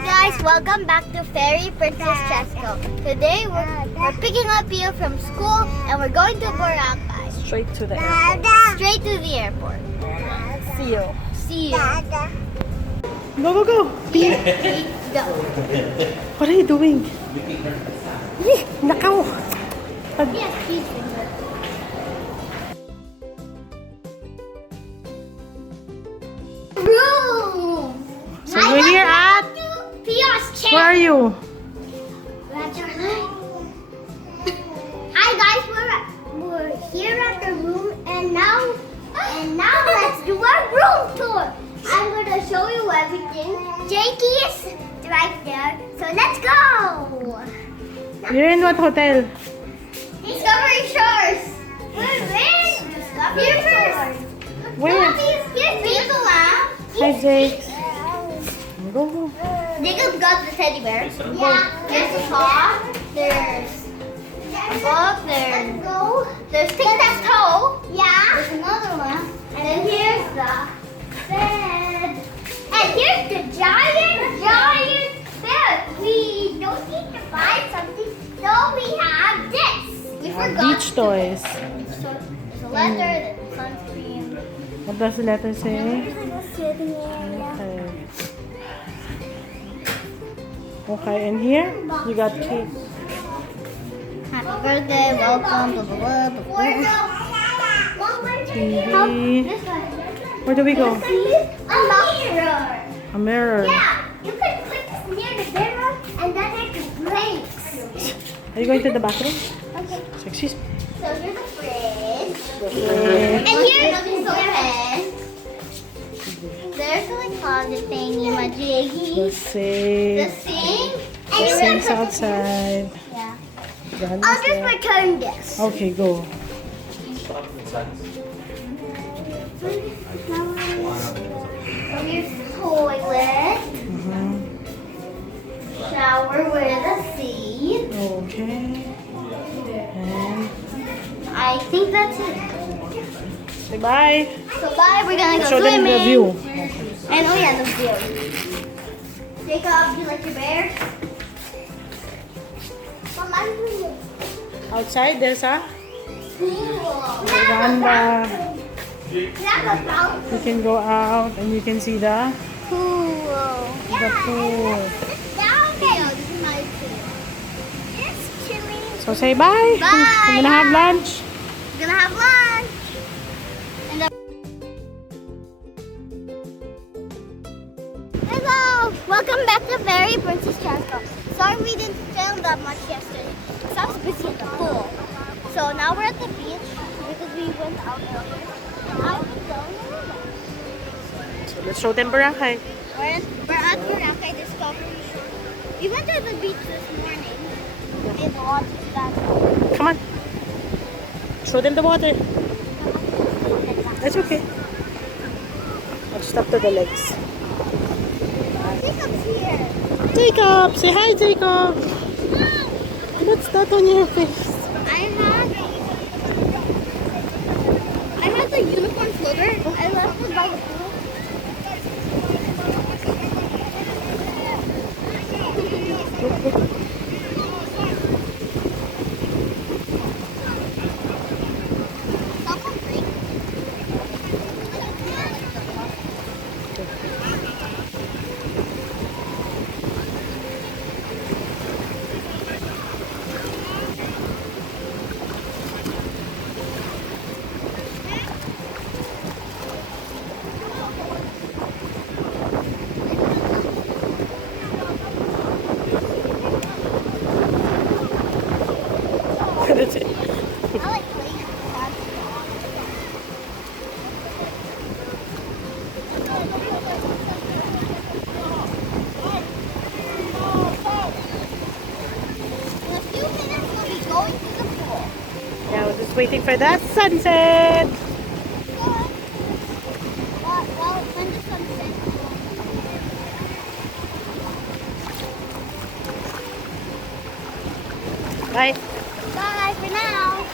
Hi guys, welcome back to Ferry Princess Chesco. Today we're picking up you from school and we're going to Boracay. Straight to the airport. Straight to the airport. See you. See you. Go, go, go. Go. What are you doing? Nakaw. Yes, please. Room. So we're here at... Where are you? Hi guys, we're here at the room and now let's do our room tour. I'm gonna show you everything. Jakey is right there, so let's go. You're in what hotel? Discovery Shores. We're in Discovery Shores. Where? Here's Jacob. Hi, Jake. Go, go. Jacob got the teddy bear. Yeah. There's a paw. There's a book. There's tic-tac-toe. Yeah. There's another one. And then here's the bed. And here's the giant bed. We don't need to buy something, so we have this. We forgot. Beach toys. So there's a letter, there's sunscreen. What does the letter say? Okay. Okay, and here you got cake. Happy birthday, welcome, blah, blah, blah, blah, blah. TV. Where do we go? A mirror. A mirror. Yeah, you can put this near the mirror and then it breaks. Are you going to the bathroom? Okay, Excuse me. so here's the fridge. Okay. And here's the pen. There's a like closet thingy, my The jiggy. The sink. sink. The And you sink's can put outside. Yeah. Done I'll is just there. return this. Okay, go. So here's the toilet. Shower with a seat. Okay. And I think that's it. say bye. So bye, we're gonna go Show them swimming. the view. And oh yeah, the view. Jacob, do you like your bear? Mom, I'm doing it. Outside, there's a Cool. veranda. We have a fountain. You can go out and you can see the Cool. pool. Sit down there. This is my pool. It's chilling. So say bye. Bye. I'm gonna have lunch. We're gonna have lunch. And then... Hello! Welcome back to Ferry Princess Chesco. Sorry we didn't film that much yesterday because I was busy at the pool. So now we're at the beach because we went out earlier. I'm going So let's show them Boracay. We're at Boracay Discovery Shore. We went to the beach this morning. They watched that. Come on. Show them the water. That's okay. I'll just up to the legs. Jacob's here. Jacob! Say hi, Jacob! What's that on your face? I had the unicorn floater. I left it by the pool. Stop on break. That's it. I like playing in the sun. In a few minutes, we'll be going to the pool. Yeah, we're just waiting for that sunset. Well, when the sun sets. Bye. Bye for now.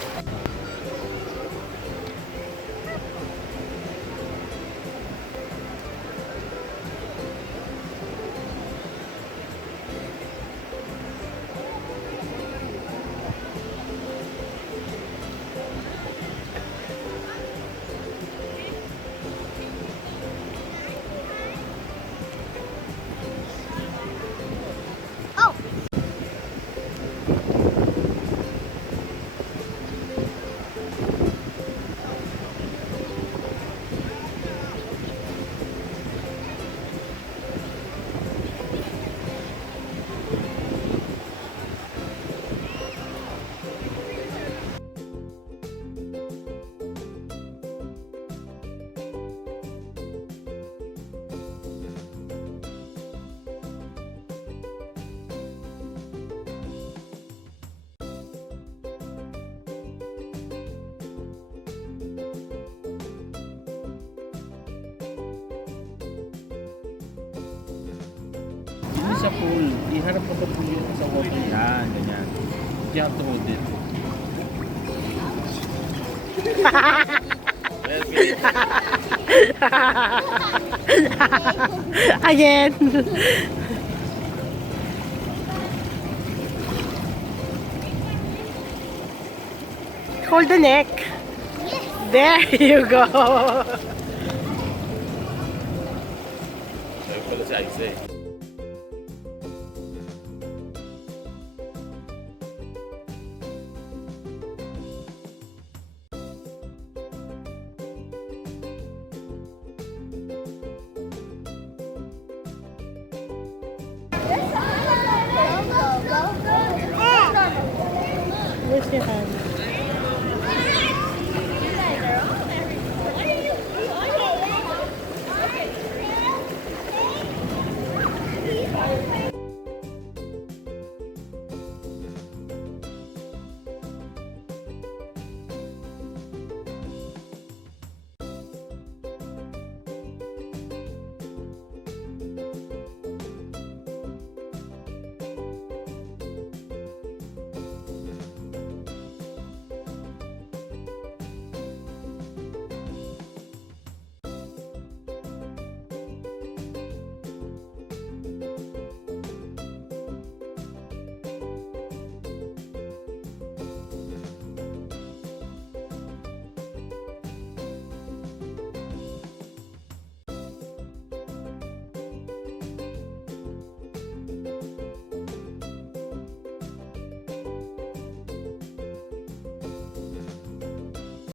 pull. Iharap mo sa pull yung sa water. Yan, ganyan. You have to hold it. Again. Hold the neck. There you go. Sabi pala si Ice eh. Where's your hand?